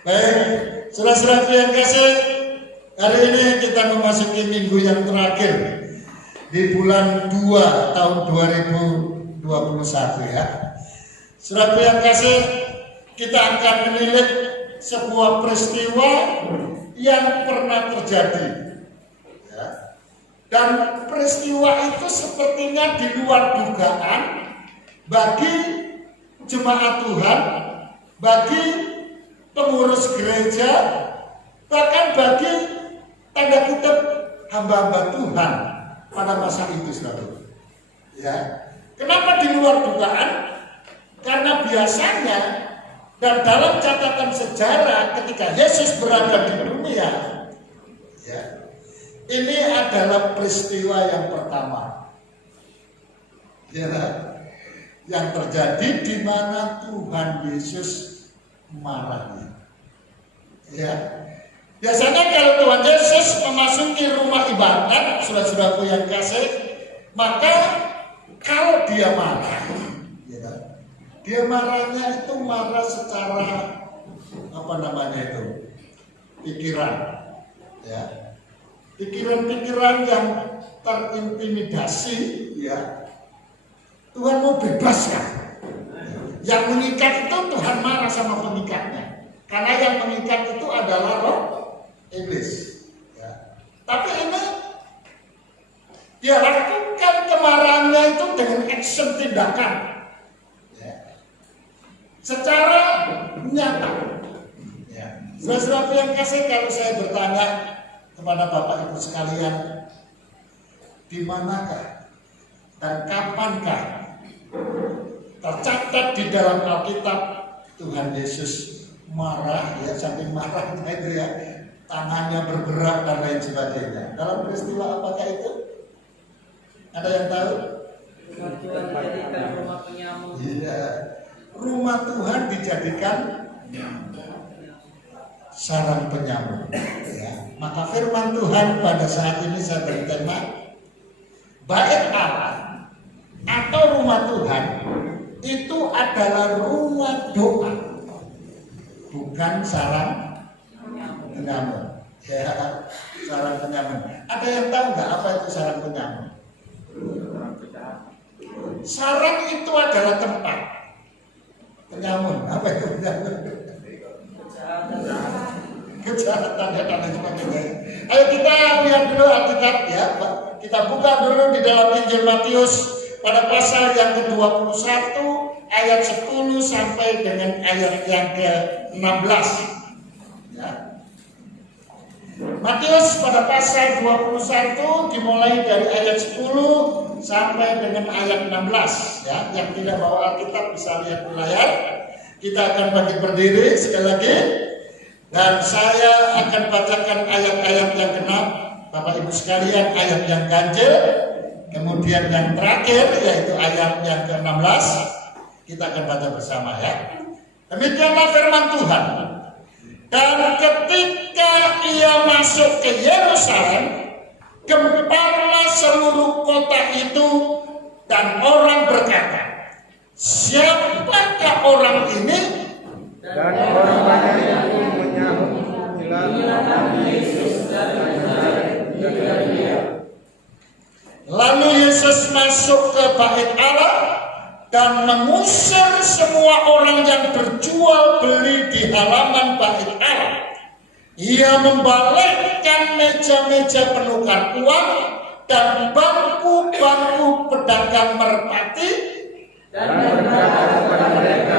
Baik, saudara-saudara yang kasih, hari ini kita memasuki minggu yang terakhir di bulan 2 tahun 2021 ya. Saudara yang kasih, kita akan menilik sebuah peristiwa yang pernah terjadi ya. Dan peristiwa itu sepertinya di luar dugaan bagi jemaat Tuhan, bagi pengurus gereja, bahkan bagi tanda kutip hamba-hamba Tuhan pada masa itu, saudara. Ya, kenapa di luar dugaan? Karena biasanya dan dalam catatan sejarah ketika Yesus berada di dunia, ya, ini adalah peristiwa yang pertama, ya, yang terjadi di mana Tuhan Yesus marah. Ya, biasanya kalau Tuhan Yesus memasuki rumah ibadat, saudara-saudaraku yang kasih, maka kalau dia marah, ya, dia marahnya itu marah secara pikiran, ya, pikiran-pikiran yang terintimidasi, ya. Tuhan mau bebaskan. Yang mengikat itu Tuhan marah sama pengikatnya, karena yang mengikat itu adalah roh iblis. Ya. Tapi ini dia lakukan kemarahannya itu dengan action tindakan, ya, secara nyata. Ya. Saudara-saudara yang kasih, kalau saya bertanya kepada Bapak Ibu sekalian, di manakah dan kapankah tercatat di dalam Alkitab Tuhan Yesus marah, ya, saking marahnya itu ya, tangannya bergerak dan lain sebagainya. Dalam peristiwa apakah itu? Ada yang tahu? Rumah Tuhan dijadikan rumah penyamun. Iya, rumah Tuhan dijadikan sarang penyamun. Ya. Maka firman Tuhan pada saat ini saya beri tema Bait Allah atau rumah Tuhan itu adalah rumah doa, bukan sarang penyamun. Ya, sarang penyamun. Ada yang tahu nggak apa itu sarang penyamun? Sarang itu adalah tempat. Penyamun, apa itu penyamun? Kejahatan dan lain sebagainya. Ayo kita lihat dulu Alkitab ya. Kita buka dulu di dalam Injil Matius pada pasal yang ke-21 ayat 10 sampai dengan ayat yang ke-16. Ya. Matius pada pasal 21 dimulai dari ayat 10 sampai dengan ayat 16 ya. Yang tidak bawa Alkitab bisa lihat di layar. Kita akan bagi berdiri sekali lagi dan saya akan bacakan ayat-ayat yang genap, Bapak Ibu sekalian, ayat yang ganjil. Kemudian yang terakhir yaitu ayat yang ke-16 kita akan baca bersama ya. Demikianlah firman Tuhan. Dan ketika ia masuk ke Yerusalem, gemparlah seluruh kota itu dan orang berkata, siapakah orang ini? Dan orang banyak itu menyahut, inilah Yesus dari Nazaret. Lalu Yesus masuk ke Bait Allah dan mengusir semua orang yang berjual beli di halaman Bait Allah. Ia membalikkan meja-meja penukar uang dan bangku-bangku pedagang merpati Dan berkata kepada mereka,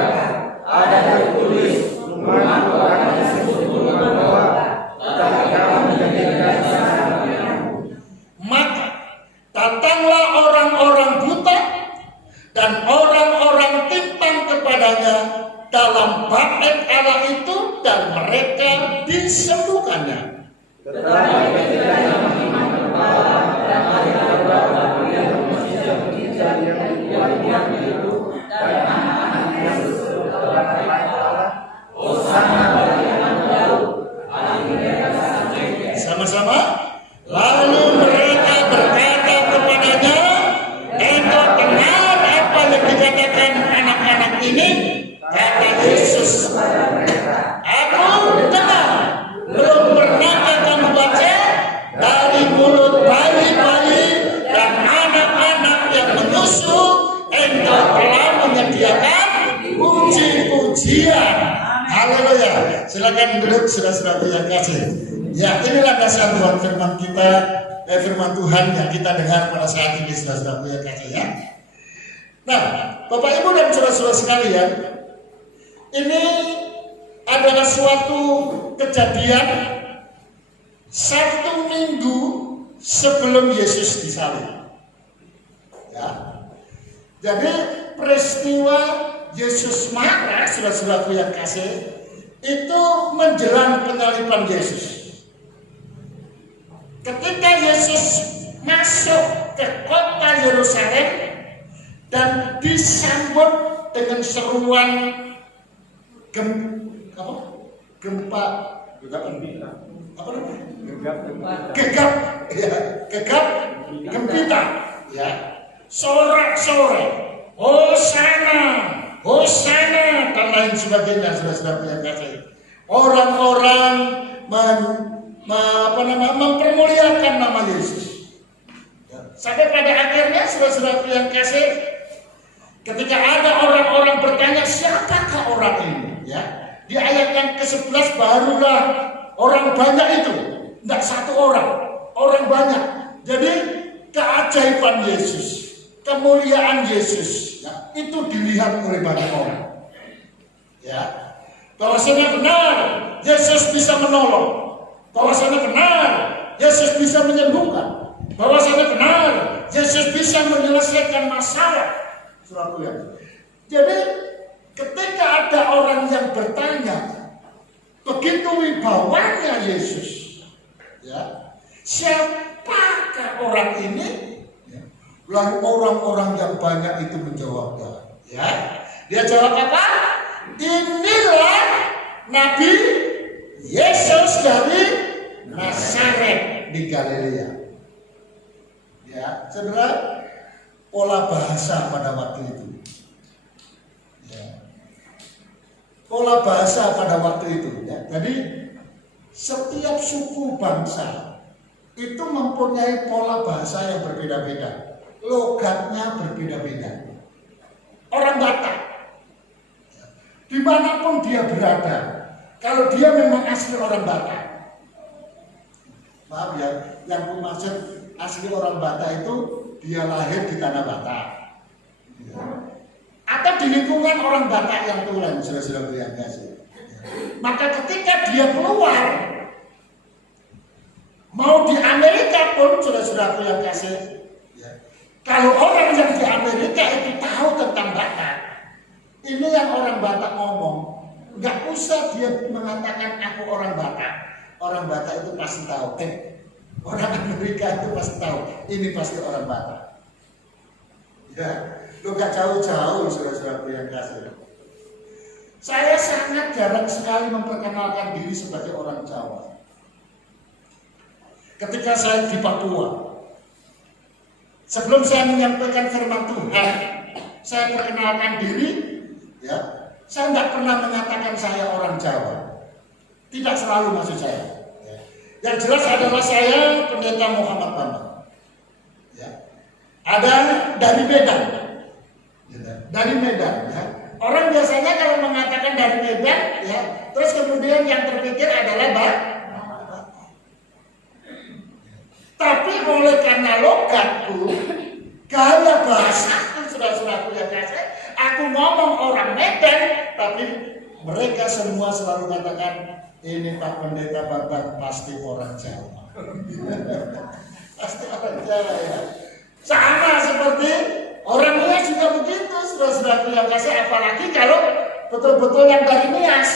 ada tertulis, rumah Tuhan disebut rumah doa, tetapi kamu menjadikan sarang penyamun. Maka datanglah orang-orang buta dan orang-orang timpang kepadanya dalam Bait Allah itu dan mereka disembuhkannya. Tetapi ketika yang menimang kepala dan mereka bawa dia ke masjid yang itu dan anak-anak Yesus berdoa kepada Allah, Hosana bagi anak Daud, anak mereka sampai. Sama-sama. Lalu mereka berkata kepadanya, engkau kenal apa yang dikatakan anak-anak ini? Kata Yesus, aku Haleluya. Silakan duduk saudara-saudara yang kasih. Ya, inilah nasihat Tuhan firman kita, firman Tuhan yang kita dengar pada saat ini saudara-saudara yang kasih ya. Nah, Bapak Ibu dan saudara-saudara sekalian, ini adalah suatu kejadian 1 minggu sebelum Yesus disalib. Ya. Jadi peristiwa Yesus marah, saudara-saudaraku yang kasih, itu menjelang penyaliban Yesus. Ketika Yesus masuk ke kota Yerusalem dan disambut dengan seruan gempa, gegap gempita, ya, sorak-sorai, Hosana, Hosana, dan lain sebagainya, saudara-saudara yang kasih. Orang-orang mempermuliakan nama Yesus. Sampai pada akhirnya, saudara-saudara yang kasih, ketika ada orang-orang bertanya siapakah orang ini, ya, di ayat yang ke-11 barulah orang banyak itu, tidak satu orang banyak. Jadi keajaiban Yesus, kemuliaan Yesus, ya, itu dilihat oleh banyak orang. Ya, bahwasanya benar Yesus bisa menolong, bahwasanya benar Yesus bisa menyembuhkan, bahwasanya benar Yesus bisa menyelesaikan masalah. Suatu ya. Jadi ketika ada orang yang bertanya, begitu wibawanya Yesus, ya, siapakah orang ini? Ya. Lalu orang-orang yang banyak itu menjawabnya, ya, dia jawab apa? Inilah Nabi Yesus dari Nazaret di Galilea. Ya, saudara, pola bahasa pada waktu itu. Ya. Pola bahasa pada waktu itu. Ya. Jadi setiap suku bangsa itu mempunyai pola bahasa yang berbeda-beda, logatnya berbeda-beda. Orang Batak, ya, dimanapun dia berada, kalau dia memang asli orang Batak, maaf ya, yang maksud asli orang Batak itu dia lahir di tanah Batak, ya, atau di lingkungan orang Batak yang tulen, saudara-saudara yang kasih. Maka ketika dia keluar, mau di Amerika pun, saudara-saudara yang kasih, ya, kalau orang yang di Amerika itu tahu tentang Batak, ini yang orang Batak ngomong, nggak usah dia mengatakan aku orang Batak. Orang Batak itu pasti tahu, orang Amerika itu pasti tahu, ini pasti orang Batak. Ya, lu gak jauh-jauh, saudara-saudara yang kasih. Saya sangat jarang sekali memperkenalkan diri sebagai orang Jawa. Ketika saya di Papua, sebelum saya menyampaikan firman Tuhan, saya perkenalkan diri, ya, saya tidak pernah mengatakan saya orang Jawa. Tidak selalu maksud saya. Ya. Yang jelas adalah saya pendeta Muhammad Bambang. Ya. Ada dari Medan. Ya. Dari Medan. Ya. Orang biasanya kalau mengatakan dari Medan, ya, terus kemudian yang terpikir adalah Batak. Tapi oleh karena logatku, gaya bahasaku, saudara-saudaraku yang kasih, aku ngomong orang Medan, tapi mereka semua selalu katakan, ini Pak Pendeta Bambang pasti orang Jawa. Pasti orang Jawa, ya. Sama seperti orang Nias juga begitu, saudara-saudaraku yang kasih, apalagi kalau betul-betul yang dari Nias.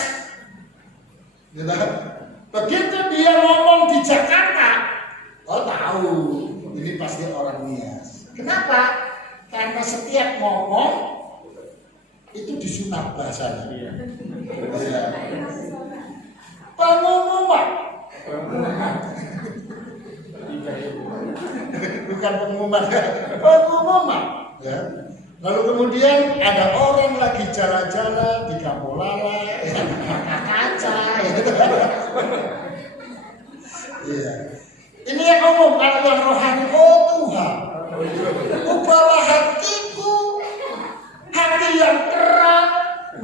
Begitu dia ngomong di Jakarta, oh tahu, ini pasti orang Nias. Kenapa? Karena setiap ngomong itu disunat bahasanya. Ya. Pengumuman. Bukan pengumuman, pengumuman. Ya. Lalu kemudian ada orang lagi jalan-jalan di Kampung Lala, ya, kaca, gitu. Iya. Ini yang umum, kalau yang rohani, oh Tuhan, ubahlah hatiku, hati yang keras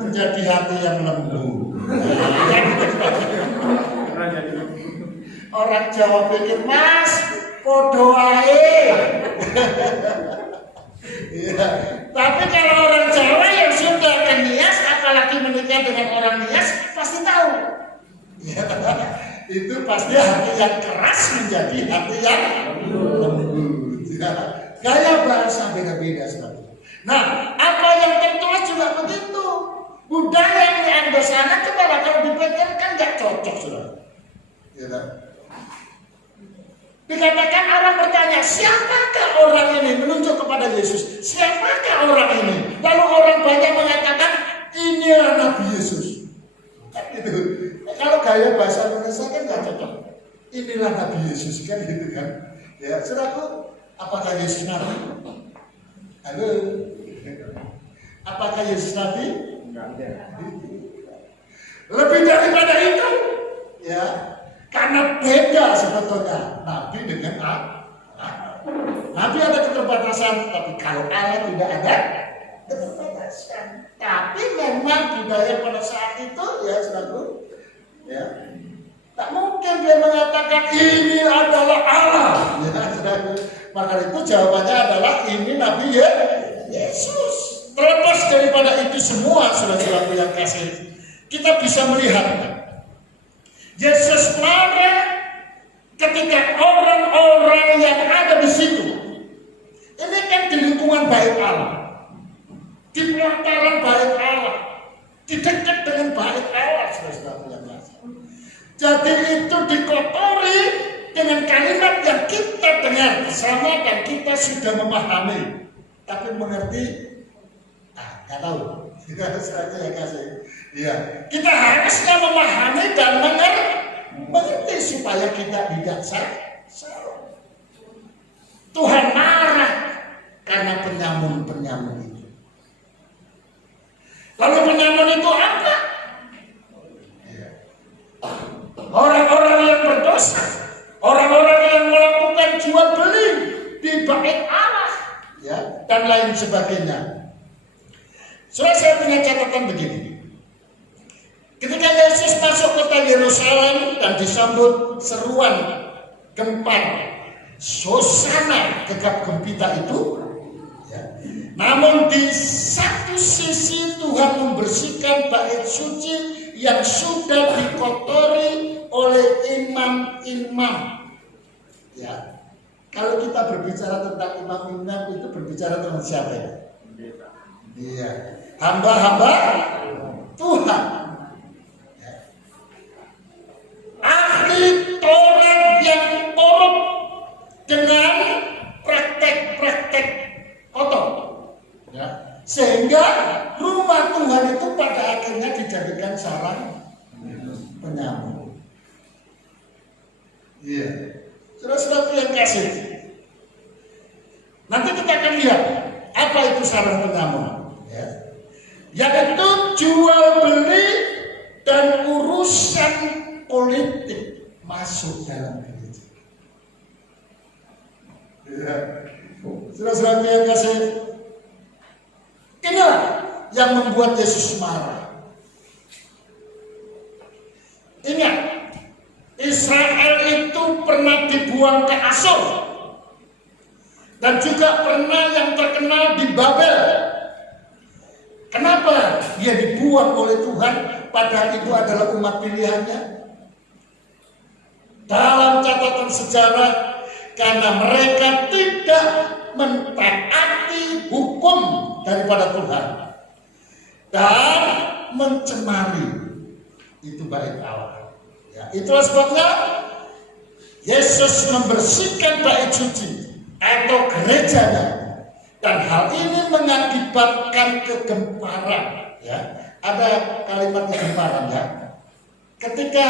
menjadi hati yang lembut. Orang Jawa pikir, Mas, podo wae. Ya. Tapi kalau orang Jawa yang sudah ke Nias, apalagi menikah dengan orang Nias, pasti tahu. Ya. Itu pasti hati yang keras menjadi hati yang lembut. Ya. Gaya bahasa beda-beda seperti itu. Nah, apa yang tertulis juga begitu. Budaya yang di Anda sana coba kalau dipikirkan nggak cocok, sudah. Ya. Dikatakan orang bertanya, siapakah orang ini? Menunjuk kepada Yesus. Siapakah orang ini? Lalu orang banyak mengatakan, inilah Nabi Yesus. Itu. Kalau gaya bahasa Indonesia kan nggak cocok. Inilah Nabi Yesus kan gitu kan. Ya, saudaraku, apakah Yesus Nabi? Halo. Apakah Yesus Nabi? Lebih daripada itu, ya. Karena beda sebetulnya Nabi dengan Allah. Nabi ada keterbatasan, tapi kalau Allah tidak ada keterbatasan. Tapi memang budaya pada saat itu, ya saudaraku, ya, tak mungkin dia mengatakan ini adalah Allah. Ya, saudaraku. Maka itu jawabannya adalah ini Nabi Yesus. Terlepas daripada itu semua, saudara-saudaraku yang kasih, kita bisa melihat Yesus marah ketika orang-orang yang ada di situ. Ini kan di lingkungan bait Allah, di pelataran bait Allah, di dekat dengan bait Allah, saudara-saudara yang kasih. Jadi itu dikotori dengan kalimat yang kita dengar bersama dan kita sudah memahami, tapi mengerti, nggak tahu. Kita saja yang kasih. Ya, kita harusnya memahami dan mengerti supaya kita tidak salah. Tuhan marah karena penyamun itu. Lalu penyamun itu apa? Ya. Orang-orang yang berdosa, orang-orang yang melakukan jual beli di bait Allah, ya, dan lain sebagainya. Saya punya catatan begini. Ketika Yesus masuk kota Yerusalem dan disambut seruan gempar, Hosana gegap gempita itu, ya. Namun di satu sisi Tuhan membersihkan bait suci yang sudah dikotori oleh imam-imam. Ya, kalau kita berbicara tentang imam-imam itu berbicara tentang siapa ya? Iya, hamba-hamba Tuhan. Ahli Taurat yang korup dengan praktek-praktek kotor, ya. Sehingga rumah Tuhan itu pada akhirnya dijadikan sarang penyamun. Iya, saudara-saudara yang kasih. Nanti kita akan lihat apa itu sarang penyamun, ya. Yaitu jual beli dan urusan politik masuk dalam gereja. Ya. Saudara-saudara yang kasih, inilah yang membuat Yesus marah. Ingat, Israel itu pernah dibuang ke Asur dan juga pernah yang terkenal di Babel. Kenapa dia dibuang oleh Tuhan padahal itu adalah umat pilihannya? Dalam catatan sejarah, karena mereka tidak mentaati hukum daripada Tuhan dan mencemari itu bait Allah. Ya, itulah sebabnya Yesus membersihkan bait suci atau gerejanya, dan hal ini mengakibatkan kegemparan. Ya, ada kalimat kegemparan, ya. Ketika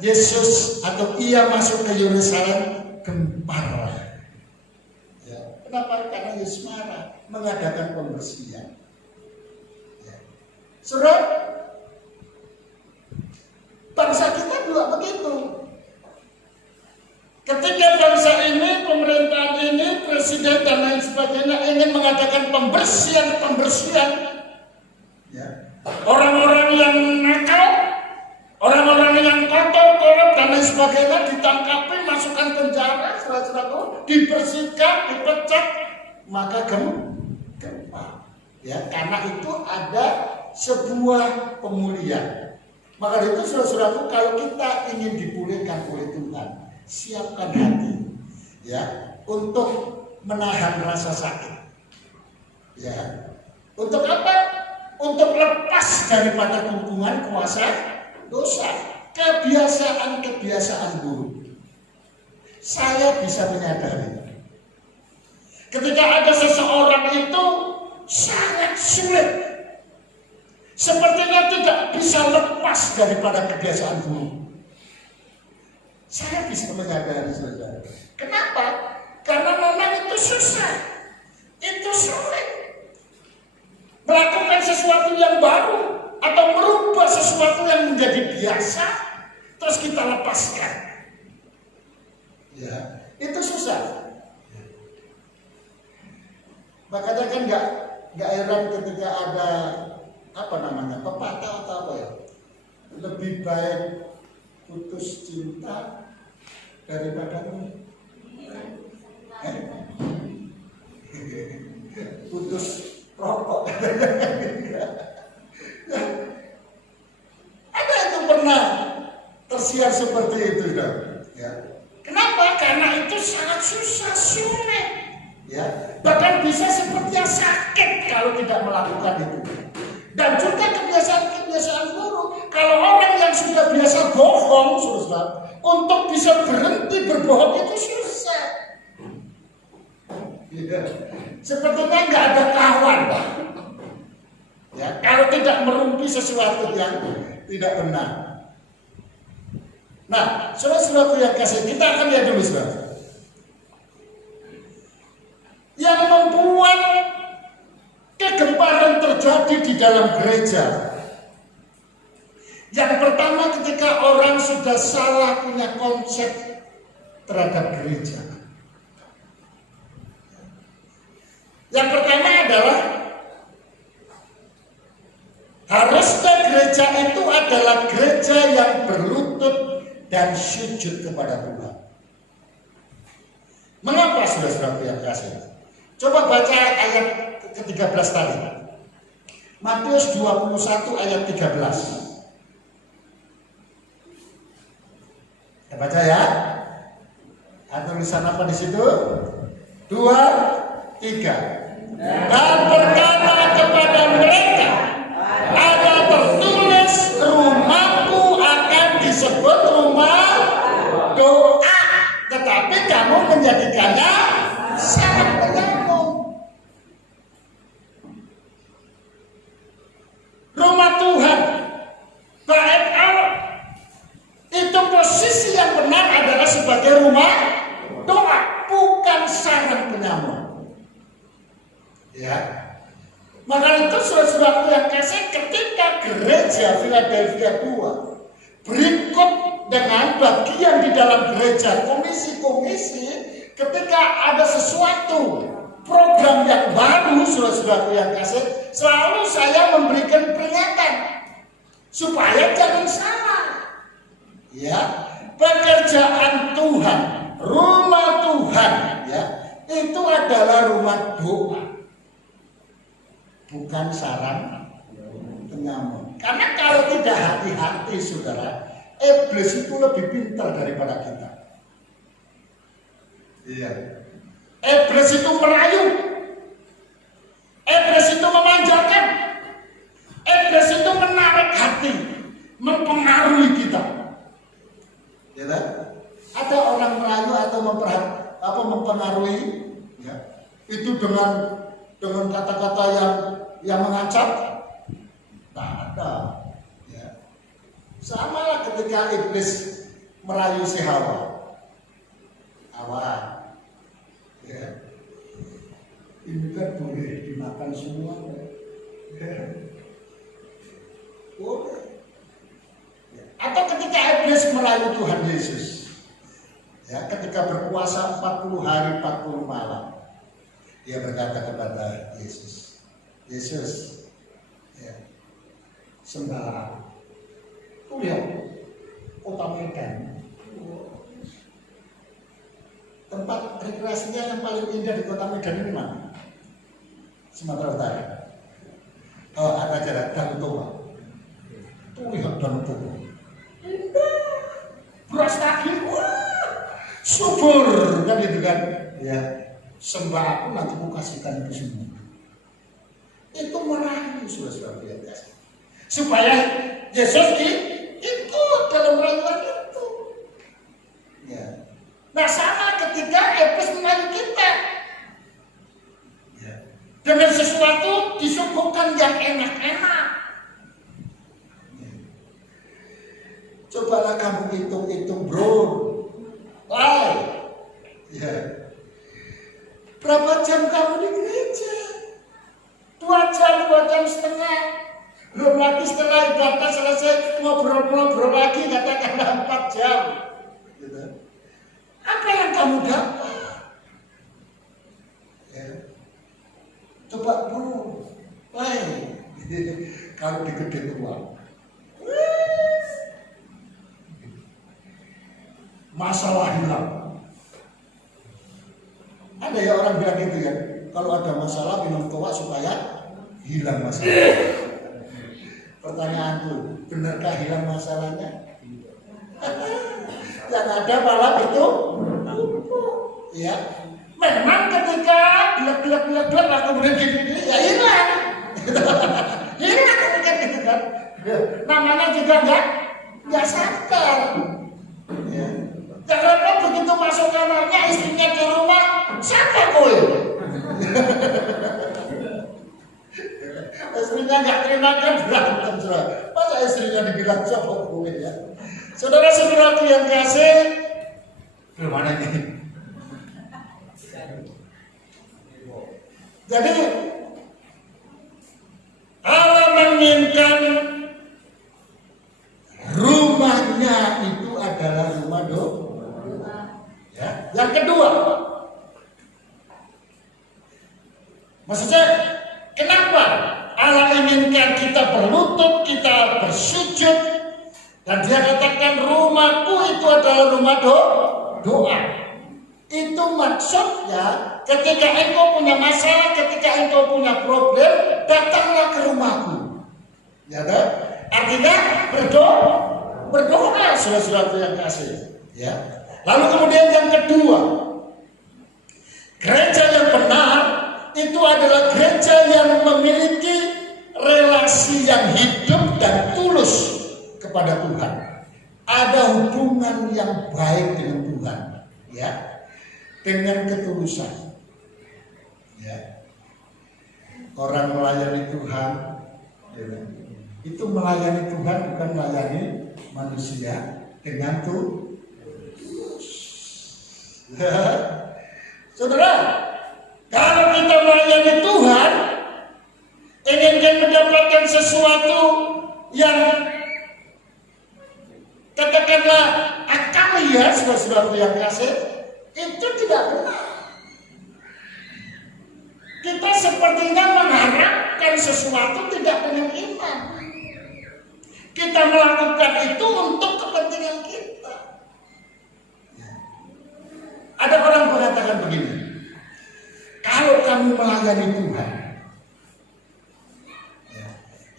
Yesus atau ia masuk ke Yerusalem, gempar. Ya. Kenapa? Karena Yesus marah, mengadakan pembersihan. Ya. Saudara, bangsa kita juga begitu. Ketika bangsa ini, pemerintahan ini, presiden dan lain sebagainya ingin mengadakan pembersihan, ya. Orang-orang yang nakal, orang-orang yang kotor, korup dan lain sebagainya, ditangkapi, masukkan penjara, saudara-saudaraku, dibersihkan, dipecat, maka gempa. Ya, karena itu ada sebuah pemulihan. Maka itu saudara-saudaraku, kalau kita ingin dipulihkan oleh Tuhan, siapkan hati, ya, untuk menahan rasa sakit. Ya, untuk apa? Untuk lepas daripada kungkungan kuasa dosa, kebiasaan-kebiasaan buruk. Saya bisa menyadari, ketika ada seseorang itu sangat sulit, sepertinya tidak bisa lepas daripada kebiasaan buruk. Saya bisa menyadari, saudara. Kenapa? Karena memang itu susah, itu sulit. Melakukan sesuatu yang baru atau merubah sesuatu yang menjadi biasa, terus kita lepaskan. Ya, itu susah. Makanya kan nggak heran ketika ada pepatah atau apa ya, lebih baik putus cinta daripada putus rokok. Ada itu pernah tersiar seperti itu, ya. Kenapa? Karena itu sangat susah, sulit, ya. Bahkan bisa seperti yang sakit kalau tidak melakukan itu. Dan juga kebiasaan-kebiasaan buruk. Kalau orang yang sudah biasa bohong, saudara, untuk bisa berhenti berbohong itu susah. Ya. Sepertinya nggak ada kawan, ya, kalau tidak merumpi sesuatu yang tidak benar. Nah, saudara-saudara yang kasih, kita akan lihat dulu, saudara. Yang membuat kegemparan terjadi di dalam gereja. Yang pertama, ketika orang sudah salah punya konsep terhadap gereja. Yang pertama adalah harusnya gereja itu adalah gereja yang berlutut dan sujud kepada Tuhan. Mengapa, saudara-saudara yang kasih? Coba baca ayat ke-13 tadi. Matius 21 ayat 13. Kita baca ya. Ada tulisan apa di situ? 2, 3. Dan berkata kepada mereka, ada tertulis, rumahku akan disebut rumah doa, tetapi kamu menjadikannya sarang penyambung. Rumah Tuhan, bait Allah, itu posisi yang benar adalah sebagai rumah doa, bukan sarang penyambung. Ya, maka itu saudara-saudaraku yang kasih, ketika gereja Philadelphia 2 berikut dengan bagian di dalam gereja, komisi-komisi, ketika ada sesuatu program yang baru, saudara-saudaraku yang kasih, selalu saya memberikan peringatan supaya jangan salah. Ya, pekerjaan Tuhan, rumah Tuhan, ya, itu adalah rumah doa, bukan sarang penyambung. Karena kalau tidak hati-hati, saudara, iblis itu lebih pintar daripada kita. Iya. Iblis itu merayu, iblis itu memanjakan, iblis itu menarik hati, mempengaruhi kita. Ya, kan? Ada orang merayu atau mempengaruhi, ya, itu dengan kata-kata yang mengancam, tak ada. Ya. Sama lah ketika iblis merayu si Hawa. Ya. Ini kan boleh dimakan semua. Ya. Boleh. Ya. Atau ketika iblis merayu Tuhan Yesus, ya, ketika berpuasa 40 hari 40 malam, dia berkata kepada Yesus, Yesus, ya, sembah, lihat kota Medan, rekreasinya yang paling indah di kota Medan ini mana? Sumatera Utara. Oh, ada jalan Danau Toba. Tuh lihat Danau Toba. Indah. Beras kaki, wah, subur kan gitu kan? Ya, sembah aku nanti aku kasihkan itu semua. Itu merayu saudara biasa. Supaya Yesus ikut dalam rayuan itu. Ya. Nah sama ketika Efes merayu kita. Ya. Dengan sesuatu disuguhkan yang enak-enak. Ya. Cobalah kamu hitung-hitung bro. Ya. Berapa jam kamu di gereja? 2 jam setengah. Belum lagi setelah ibadah selesai ngobrol-ngobrol lagi katakanlah 4 jam. Gitu. Apa yang kamu dapat? Ya. Coba bro, kalau di gede uang, masalah hilang. Ada ya orang bilang gitu ya, kalau ada masalah minum toa supaya hilang masalah. Pertanyaanku, benarkah hilang masalahnya? Yang ada malah itu, ya. Memang ketika gelap lah kemudian gini, ya hilang. Hilang kan gitu kan. Namanya juga nggak sadar. Ya. Karena begitu masuk kamarnya istrinya di rumah, siapa kowe? Istrinya nggak terima kan berantem saudara. Masa istrinya dibilang siapa kowe ya? Saudara-saudaraku yang kasih, gimana ini? Jadi Allah menginginkan rumahnya itu adalah rumah doa. Ya. Yang kedua, maksudnya kenapa Allah inginkan kita berlutut, kita bersujud, dan dia katakan rumahku itu adalah rumah doa. Itu maksudnya ketika engkau punya masalah, ketika engkau punya problem, datanglah ke rumahku. Ya kan? Artinya berdoa saudara-saudara yang kasih. Ya. Lalu kemudian yang kedua, gereja yang benar itu adalah gereja yang memiliki relasi yang hidup dan tulus kepada Tuhan. Ada hubungan yang baik dengan Tuhan, ya, dengan ketulusan. Ya. Orang melayani Tuhan, ya, itu melayani Tuhan bukan melayani manusia dengan tulus. Saudara, kalau kita melayani Tuhan, ingin mendapatkan sesuatu yang katakanlah akaliah, saudara-saudara yang kasih, itu tidak benar. Kita sepertinya mengharapkan sesuatu tidak dengan iman. Kita melakukan itu untuk kepentingan kita. Ada orang mengatakan begini, kalau kamu melayani Tuhan,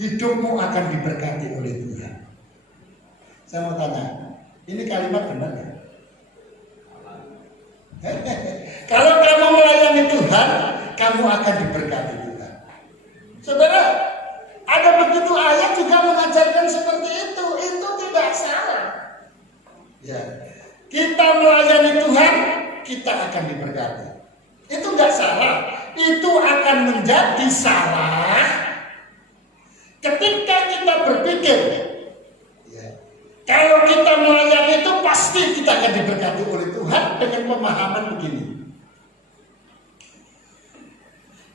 hidupmu akan diberkati oleh Tuhan. Saya mau tanya, ini kalimat benar ya? Kalau kamu melayani Tuhan, kamu akan diberkati Tuhan. Saudara, ada begitu ayat juga mengajarkan seperti itu tidak salah. Ya, kita melayani Tuhan, kita akan diberkati. Itu nggak salah. Itu akan menjadi salah ketika kita berpikir, ya, kalau kita melayani itu pasti kita akan diberkati oleh Tuhan dengan pemahaman begini.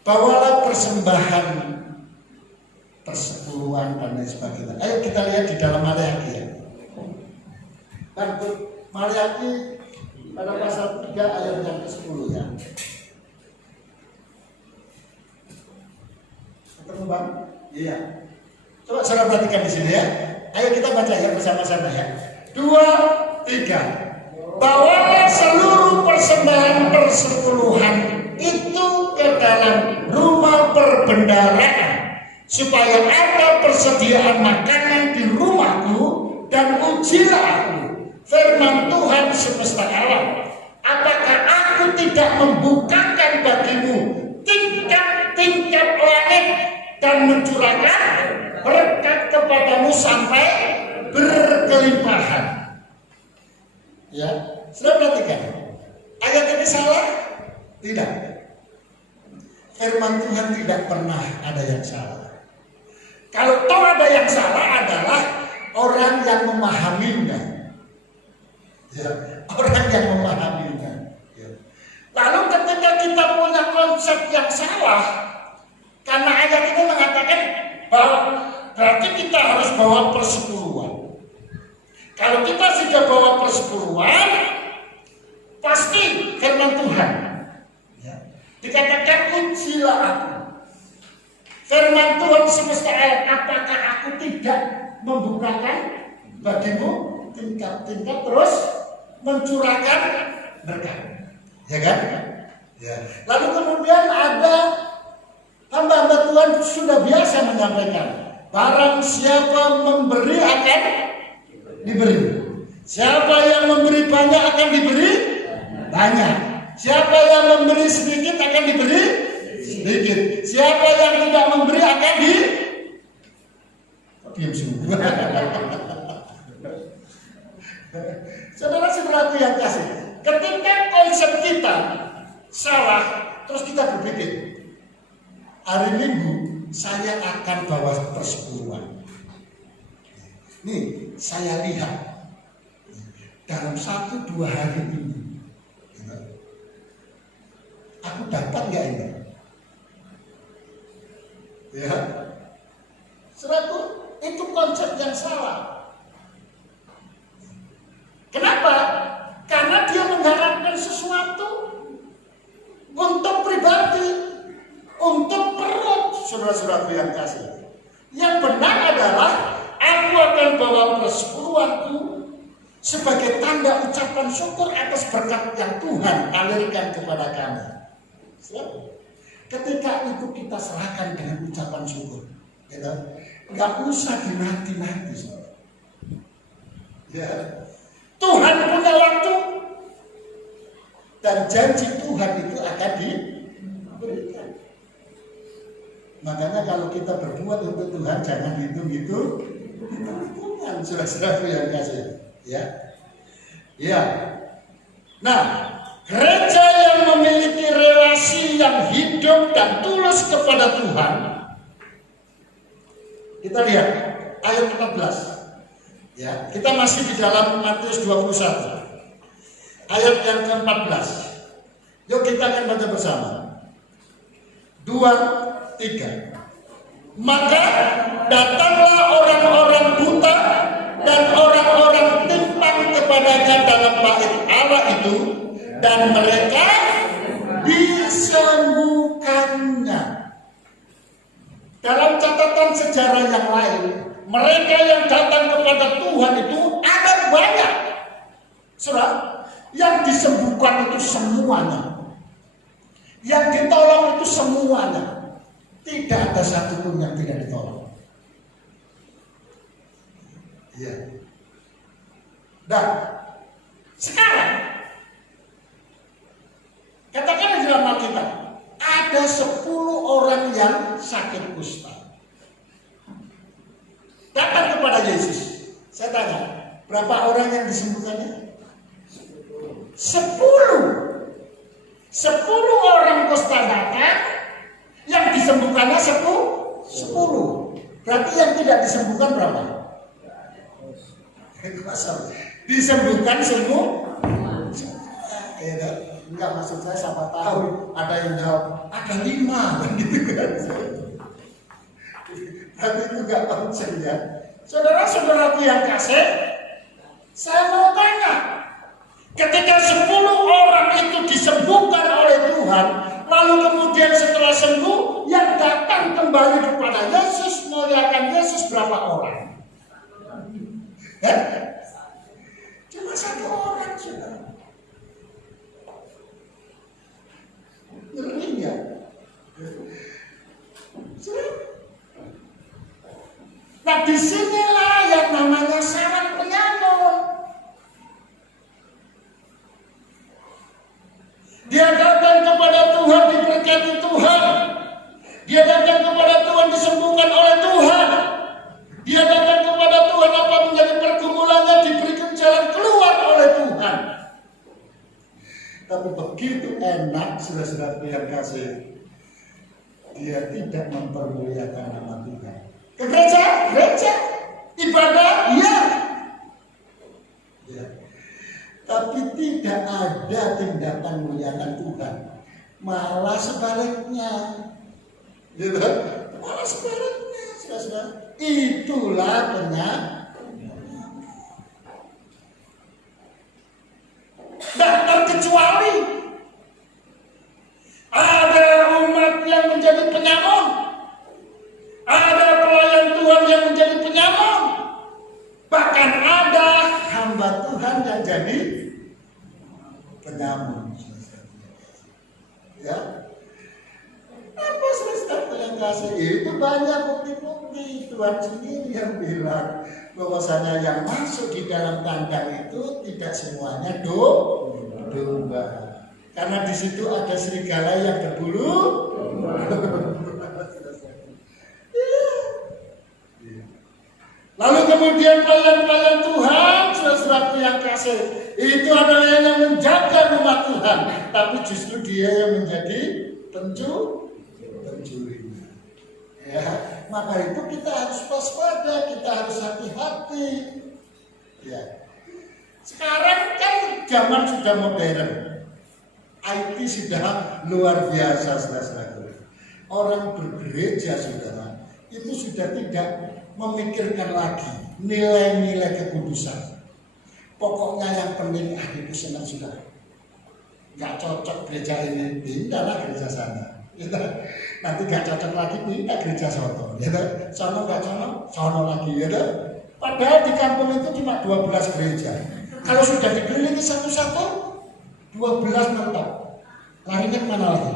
Bawalah persembahan persepuluhan dan lain sebagainya. Ayo kita lihat di dalam Maleakhi ya. Dan Maleakhi pada pasal 3 ayat yang ke-10 ya. Ketemu Bang? Iya. Coba saudara perhatikan di sini ya. Ayo kita baca ya bersama-sama ya. 2, 3. bawalah seluruh persembahan persepuluhan itu ke dalam rumah perbendaharaan, supaya ada persediaan makanan di rumahku, dan ujilah aku, firman Tuhan semesta alam, apakah aku tidak membukakan bagimu tingkap-tingkap langit dan mencurahkan berkat kepadamu sampai berkelimpahan. Ya, sudah perhatikan. Ayat ini salah? Tidak. Firman Tuhan tidak pernah ada yang salah. Kalau toh ada yang salah adalah orang yang memahaminya. Ya, orang yang memahaminya. Ya. Lalu ketika kita punya konsep yang salah, karena ayat ini mengatakan bahwa berarti kita harus bawa persepuluhan. Kalau kita sudah bawa persepuluhan, pasti firman Tuhan. Ya. Dikatakan ujilah aku. Firman Tuhan semesta alam, apakah aku tidak membukakan bagimu tingkap-tingkap terus mencurahkan berkat. Ya kan? Ya. Lalu kemudian ada hamba-hamba Tuhan sudah biasa menyampaikan, barang siapa memberi akan diberi. Siapa yang memberi banyak akan diberi banyak. Siapa yang memberi sedikit akan diberi sedikit. Siapa yang tidak memberi akan diam semua. Saudara-saudaraku yang kasih, ketika konsep kita salah, terus kita berpikir, hari Minggu saya akan bawa persepuluhan. Nih, saya lihat dalam 1-2 hari ini, aku dapat nggak ini? Ya, saudaraku, itu konsep yang salah. Kenapa? Karena dia mengharapkan sesuatu untuk pribadi, untuk perut, saudara-saudaraku yang kasih. Yang benar adalah aku akan bawa persepuluhanku sebagai tanda ucapan syukur atas berkat yang Tuhan alirkan kepada kami. Ketika itu kita serahkan dengan ucapan syukur, gitu. Nggak usah dinanti-nanti. Ya. Tuhan punya waktu dan janji Tuhan itu akan diberikan. Makanya kalau kita berbuat untuk Tuhan jangan hitung-hitungan, saudara-saudaraku yang kasih. Ya, ya. Nah, gereja yang memiliki relasi yang hidup dan tulus kepada Tuhan. Kita lihat ayat 14. Ya, kita masih di dalam Matius 21. Ayat yang ke-14. Yuk kita akan baca bersama. 2, 3. Maka datanglah orang-orang buta dan orang-orang timpang kepadanya dalam bait Allah itu, dan mereka disembuhkannya. Dalam catatan sejarah yang lain, mereka yang datang kepada Tuhan itu ada banyak. Saudara, yang disembuhkan itu semuanya. Yang ditolong itu semuanya. Tidak ada satupun yang tidak ditolong. Iya. Dan sekarang katakan di dalam Alkitab ada 10 orang yang sakit kusta. Datang kepada Yesus. Saya tanya, berapa orang yang disembuhkannya? 10. 10 orang kusta datang, yang disembuhkannya 10. Berarti yang tidak disembuhkan berapa? Disembuhkan semua? Enggak, maksud saya siapa tahu ada yang jawab ada 5 gitu kan. Tapi itu enggak konsep ya. Saudara-saudaraku yang kasih, saya mau tanya, ketika 10 orang itu disembuhkan oleh Tuhan, lalu kemudian setelah sembuh, yang datang kembali kepada Yesus, muliakan Yesus berapa orang? Cuma 1 orang, saudara. diberkati Tuhan. Dia datang kepada Tuhan disembuhkan oleh Tuhan. Dia datang kepada Tuhan apa menjadi pergumulannya diberikan jalan keluar oleh Tuhan. Tapi begitu enak saudara-saudara yang kasih, dia tidak mempermuliakan nama Tuhan. Ke gereja, ibadah, ya. Tapi tidak ada tindakan muliakan Tuhan. Malah sebaliknya. Gitu. Malah sebaliknya, saudara-saudara. Itulah tidak terkecuali ada umat yang menjadi penyamun, ada pelayan Tuhan yang menjadi penyamun, bahkan ada hamba Tuhan yang jadi penyamun. Ya, apa saudara yang kasih itu banyak bukti-bukti. Tuhan sendiri yang bilang bahwasanya yang masuk di dalam kandang itu tidak semuanya domba. Karena di situ ada serigala yang berbulu. Lalu kemudian pelayan-pelayan Tuhan, saudara yang kasih, itu adalah yang menjaga rumah Tuhan, tapi justru dia yang menjadi pencuri. Ya, maka itu kita harus waspada, kita harus hati-hati. Ya. Sekarang kan zaman sudah modern, IT sudah luar biasa, saudara. Orang bergereja, saudara, itu sudah tidak memikirkan lagi nilai-nilai kekudusan. Pokoknya yang penting itu senang sudah. Gak cocok gereja ini, pindahlah gereja sana. Gitu. Nanti gak cocok lagi pindah gereja sono. Gitu. Sono gak cocok, sono lagi. Gitu. Padahal di kampung itu cuma 12 gereja. Kalau sudah dikelilingi satu-satu, 12 mentok. Larinya kemana lagi?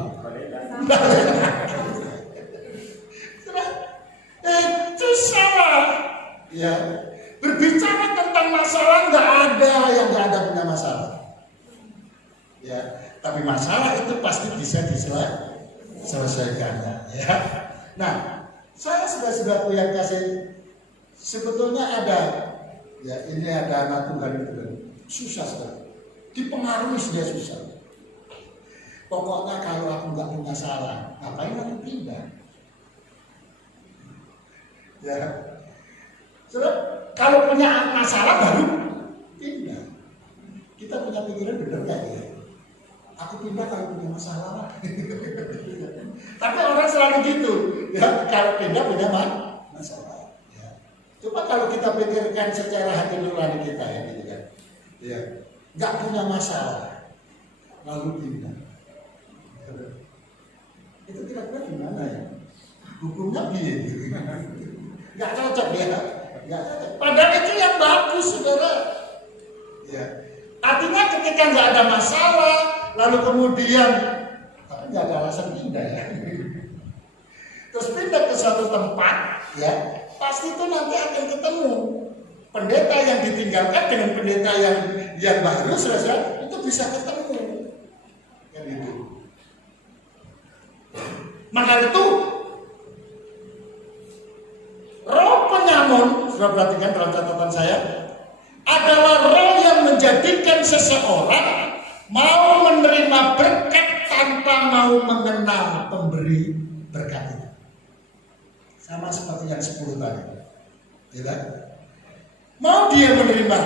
Itu salah. Ya. Berbicara tentang masalah nggak ada yang nggak ada punya masalah. Ya, tapi masalah itu pasti bisa diselesaikan. Ya. Nah, saya sudah yang kasih sebetulnya ada. Ya, ini ada anak Tuhan itu susah sekali. Dipengaruhi dia susah. Pokoknya kalau aku nggak punya salah, ngapain aku pindah? Ya. Sebab kalau punya masalah baru pindah. Kita punya pikiran benar nggak ya? Aku pindah kalau punya masalah. Tapi orang selalu gitu. Ya, kalau pindah punya masalah. Ya. Coba kalau kita pikirkan secara hati nurani kita ya, gitu kan. Ya, nggak punya masalah, lalu pindah. Itu kira-kira gimana ya? Hukumnya begini. Nggak cocok ya. Padahal itu yang bagus, saudara. Ya. Artinya ketika nggak ada masalah, lalu kemudian nggak ada alasan pindah ya. Terus pindah ke suatu tempat, ya pasti itu nanti akan ketemu pendeta yang ditinggalkan dengan pendeta yang baru, saudara, itu bisa ketemu. Yang itu. Maka itu roh penyamun, sudah perhatikan dalam catatan saya, adalah roh yang menjadikan seseorang mau menerima berkat tanpa mau mengenal pemberi berkat itu. Sama seperti yang 10 tadi. Ya, mau dia menerima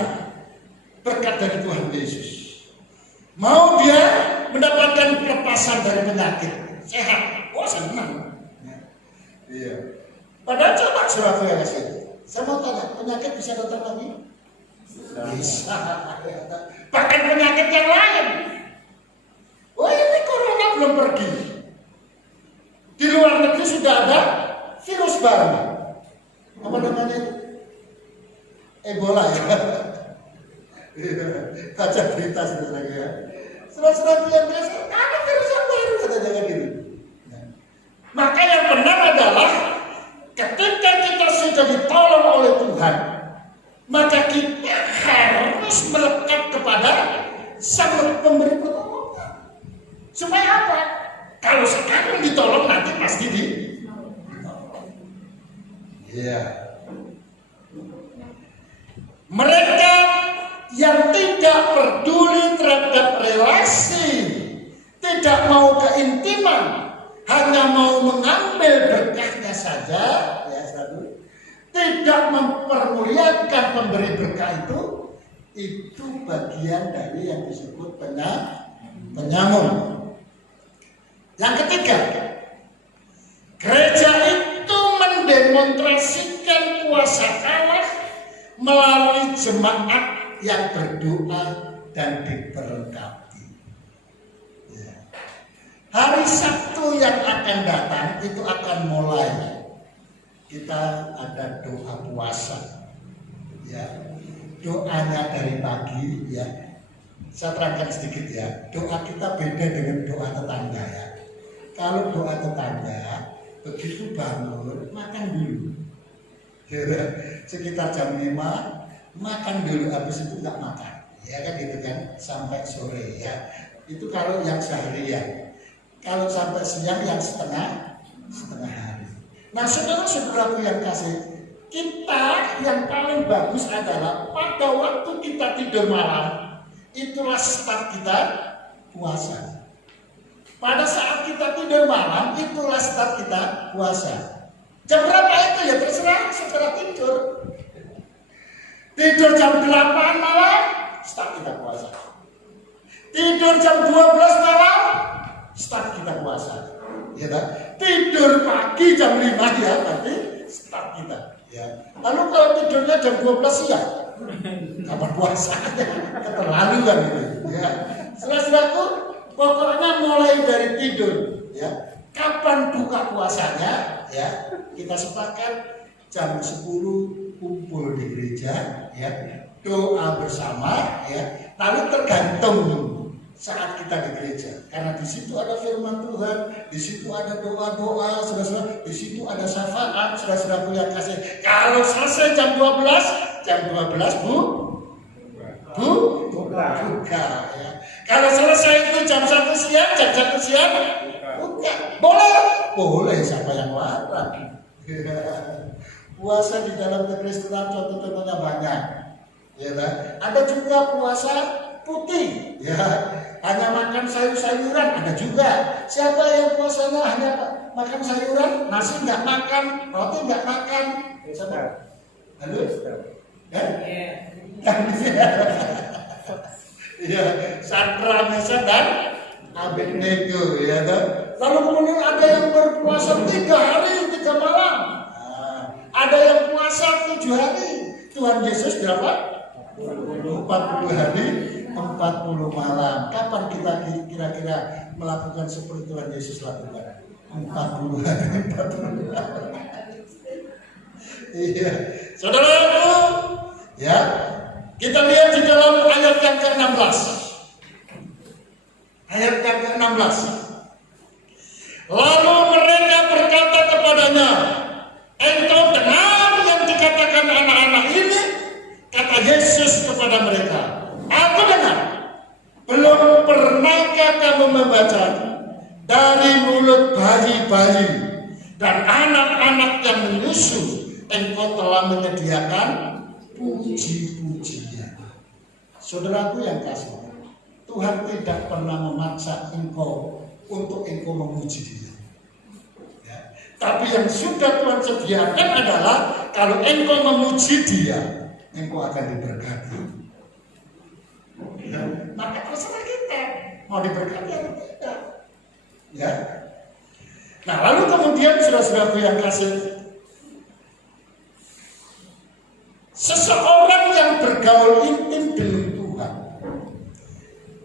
berkat dari Tuhan Yesus. Mau dia mendapatkan kelepasan dari penyakit, sehat. Oh, senang. Iya. Padahal coba suatu yang kasih. Saya mau tanya, penyakit bisa datang lagi? Bisa. Bahkan penyakit yang lain. Oh, ini corona belum pergi. Di luar negeri sudah ada virus baru. Apa namanya? Ebola ya. Baca berita sudah ya. Surat-surat yang biasa, ada virus yang baru katanya kan gitu. Maka yang benar adalah ketika kita sudah ditolong oleh Tuhan, maka kita harus melekat kepada Sang Pemberi pertolongan. Supaya apa? Kalau sekarang ditolong nanti pasti ya. Mereka yang tidak peduli terhadap relasi, tidak mau keintiman, hanya mau mengambil berkahnya saja, ya saudara, tidak mempermuliakan pemberi berkah itu bagian dari yang disebut penyamun. Yang ketiga, gereja itu mendemonstrasikan kuasa Allah melalui jemaat yang berdoa dan diberkati. Ya. Hari Sabtu yang akan datang itu akan mulai. Kita ada doa puasa. Ya. Doanya dari pagi ya. Saya terangkan sedikit ya. Doa kita beda dengan doa tetangga ya. Kalau doa tetangga begitu bangun makan dulu. Sekitar jam 5 makan dulu, habis itu nggak makan, ya kan gitu kan sampai sore ya. Itu kalau yang seharian. Kalau sampai siang yang setengah hari. Nah saudara-saudaraku yang kasih, kita yang paling bagus adalah pada waktu kita tidur malam, itulah start kita puasa. Pada saat kita tidur malam, itulah start kita puasa. Jam berapa itu ya terserah saudara tidur. Tidur jam 8 malam, start kita puasa. Tidur jam 12 malam, start kita puasa. Ya kan? Tidur pagi jam 5 ya, berarti start kita. Ya. Lalu kalau tidurnya jam 12 siang, kapan puasanya? Keterlaluan itu. Ya. Saudaraku, pokoknya mulai dari tidur. Ya. Kapan buka puasanya? Ya. Kita sepakat jam 10 kumpul di gereja, ya, doa bersama, ya. Lalu tergantung saat kita di gereja, karena di situ ada firman Tuhan, di situ ada doa-doa, saudara-saudara, di situ ada syafaat, saudara-saudara yang kasih. Kalau selesai jam 12 buka, ya. Kalau selesai itu jam 1 siang, buka. Boleh, siapa yang larang? Puasa di dalam kekristenan contoh-contohnya banyak, ya kan? Ada juga puasa putih, ya, hanya makan sayur-sayuran, ada juga. Siapa yang puasanya hanya makan sayuran, nasi nggak makan, roti nggak makan, siapa? Halo? Ya, Sadrak, Mesak dan Abednego, ya kan? Lalu kemudian ada yang berpuasa 3 hari 3 malam. Ada yang puasa 7 hari. Tuhan Yesus berapa? 40 hari 40 malam. Kapan kita kira-kira melakukan seperti Tuhan Yesus lakukan? 40 hari 40 malam. Iya. Saudaraku, ya, kita lihat di dalam ayat yang ke-16. Ayat yang ke-16. Lalu mereka berkata kepadanya, engkau dengar yang dikatakan anak-anak ini? Kata Yesus kepada mereka, aku dengar. Belum pernahkah kamu membaca dari mulut bayi-bayi dan anak-anak yang menyusu, engkau telah menyediakan puji-pujian. Saudaraku yang kasih, Tuhan tidak pernah memaksa engkau untuk engkau memuji Dia. Ya. Tapi yang sudah Tuhan sediakan adalah kalau engkau memuji Dia, engkau akan diberkati. Ya. Maka terserah kita mau diberkati atau tidak. Ya. Nah, lalu kemudian saudara-saudaraku yang kasih, seseorang yang bergaul intim dengan Tuhan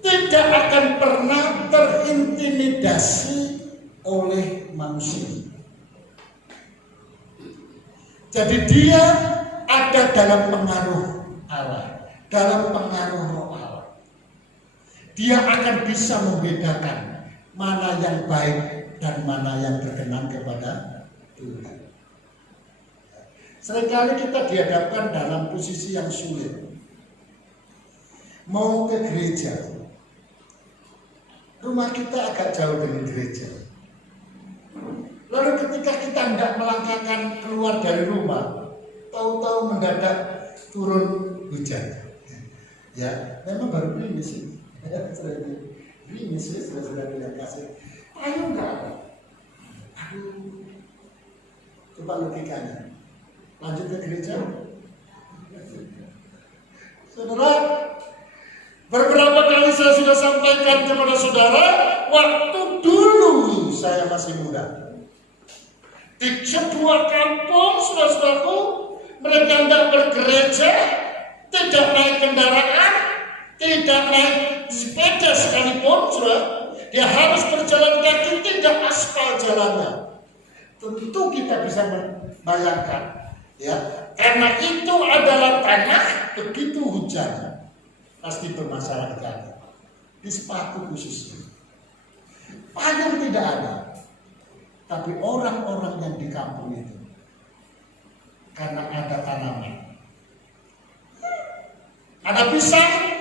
tidak akan pernah terintimidasi oleh manusia. Jadi dia ada dalam pengaruh Allah, dalam pengaruh roh Allah. Dia akan bisa membedakan mana yang baik dan mana yang berkenan kepada Tuhan. Seringkali kita dihadapkan dalam posisi yang sulit. Mau ke gereja, rumah kita agak jauh dari gereja. hendak melangkahkan keluar dari rumah, tahu-tahu mendadak turun hujan. Ya, memang baru gerimis sih. Gerimis sih, sudah lihat kasih. Payung nggak ada. Aduh, coba logikanya. Lanjut ke gereja. Saudara, beberapa kali saya sudah sampaikan kepada saudara, waktu dulu saya masih muda. Di sebuah kampung, saudara-saudaraku, mereka tidak bergereja, tidak naik kendaraan, tidak naik sepeda sekalipun, saudara. Dia harus berjalan kaki, tidak aspal jalannya. Tentu kita bisa membayangkan, ya, karena itu adalah tanah, begitu hujan pasti bermasalah sekali. Di sepatu khususnya, payung tidak ada, tapi orang-orang yang di kampung itu, karena ada tanaman, ada pisang,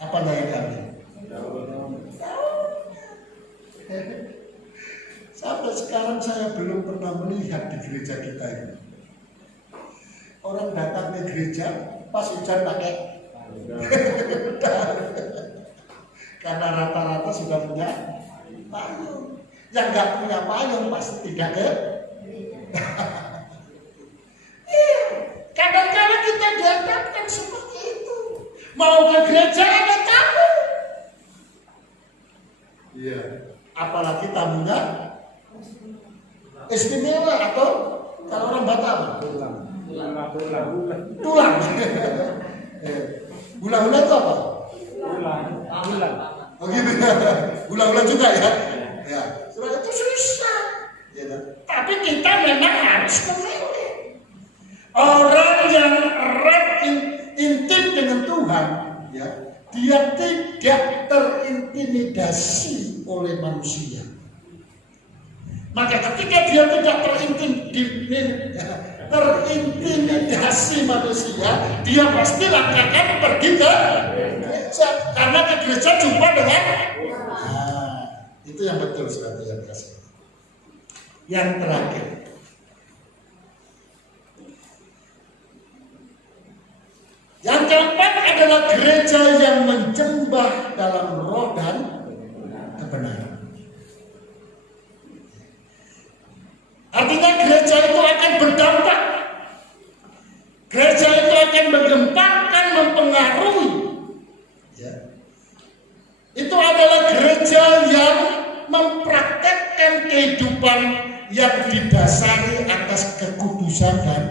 apa yang diambil? Sampai sekarang saya belum pernah melihat di gereja kita ini orang datang ke gereja pas hujan pakai karena rata-rata sudah punya payung. Yang nggak punya payung pasti tidak ke. Kadang-kadang kita dihadapkan seperti itu. Mau ke gereja ada tamu. Iya. Apalagi tamunya istimewa atau kalau orang Batam tulang. Hula-hula itu apa? Tulang. Oh gitu. Hula-hula juga ya. Ya. Soalnya itu susah. Ya, tapi kita memang harus memilih. Orang yang erat intim dengan Tuhan, ya, dia tidak terintimidasi oleh manusia. Maka ketika dia tidak terintimidasi manusia, dia pasti langkahkan pergi ke gereja. Karena ke gereja jumpa dengan itu yang betul, saudara yang kasih. Yang terakhir, yang keempat adalah gereja yang menjembah dalam roh dan kebenaran. Artinya gereja itu akan berdampak. Gereja itu akan menggemparkan, mempengaruhi. Ya. Itu adalah gereja yang mempraktekkan kehidupan yang didasari atas kekudusan dan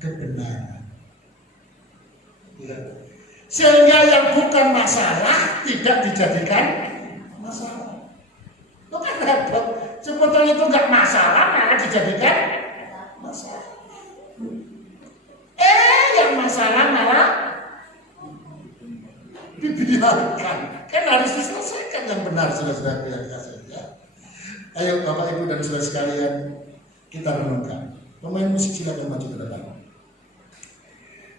kebenaran. Ya. Sehingga yang bukan masalah tidak dijadikan masalah. Itu kan repot. Sebetulnya itu nggak masalah, malah dijadikan masalah. Yang masalah malah dibiarkan. Kan harus diselesaikan yang benar, saudara-saudara yang kasih. Ya. Ayo Bapak Ibu dan saudara sekalian, kita renungkan. Pemain musik silakan maju ke depan.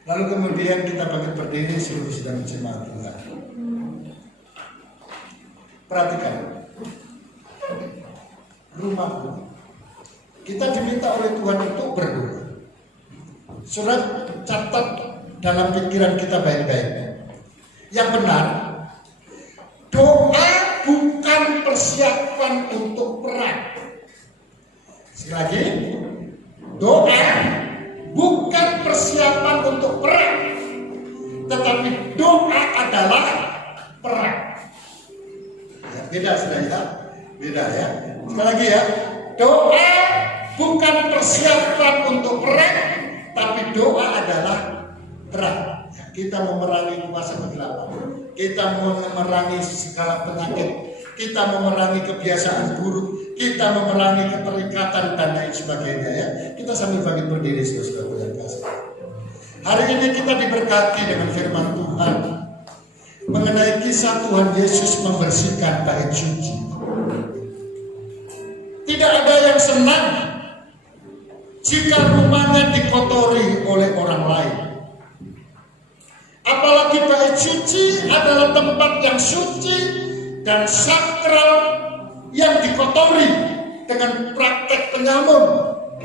Lalu kemudian kita bangkit berdiri seluruh sedang jemaat Tuhan. Perhatikan. Rumahku. Kita diminta oleh Tuhan untuk berdoa. Surat catat dalam pikiran kita baik-baik. Yang benar, doa bukan persiapan untuk perang. Sekali lagi, doa bukan persiapan untuk perang, tetapi doa adalah perang. Ya, beda saudara, beda ya. Sekali lagi ya, doa bukan persiapan untuk perang, tapi doa adalah perang. Ya, kita memerangi kuasa kegelapan, kita memerangi segala penyakit, kita memerangi kebiasaan buruk, kita memerangi keterikatan dan lain sebagainya ya. Kita sambil bangkit berdiri saudara-saudara yang kasih. Hari ini kita diberkati dengan firman Tuhan mengenai kisah Tuhan Yesus membersihkan bait suci. Tidak ada yang senang jika rumahnya dikotori oleh orang lain. Apalagi bait suci adalah tempat yang suci dan sakral yang dikotori dengan praktek penyamun,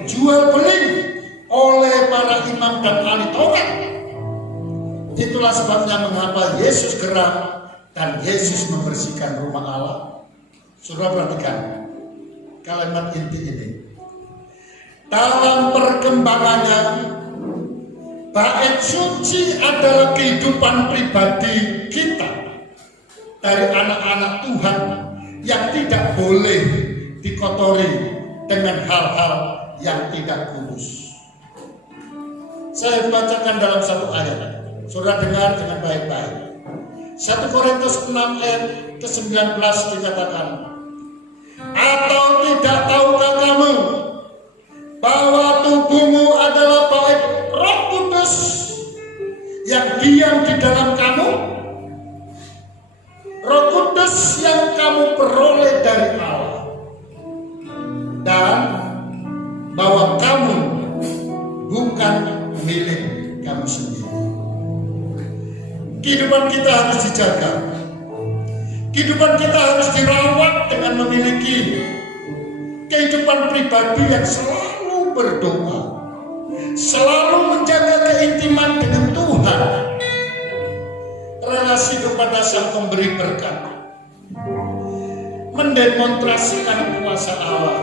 jual beli oleh para imam dan ahli Taurat. Itulah sebabnya mengapa Yesus geram dan Yesus membersihkan rumah Allah. Saudara perhatikan kalimat inti ini. Dalam perkembangannya, bait suci adalah kehidupan pribadi kita dari anak-anak Tuhan yang tidak boleh dikotori dengan hal-hal yang tidak kudus. Saya bacakan dalam satu ayat. Saudara dengar dengan baik-baik. 1 Korintus 6 ayat ke-19 dikatakan, atau tidak tahukah kamu bahwa tubuhmu adalah bait Roh Kudus yang diam di dalam kamu, Roh Kudus yang kamu peroleh dari Allah, dan bahwa kamu bukan milik kamu sendiri. Kehidupan kita harus dijaga. Kehidupan kita harus dirawat dengan memiliki kehidupan pribadi yang selalu berdoa, selalu menjaga keintiman dengan Tuhan, relasi kepada Sang Pemberi berkat, mendemonstrasikan kuasa Allah,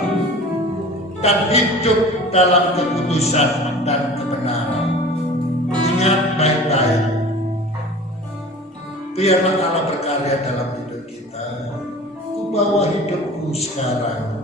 dan hidup dalam kekudusan dan kebenaran. Ingat baik-baik, biarlah Allah berkarya dalam hidup kita. Ku bawa hidupku sekarang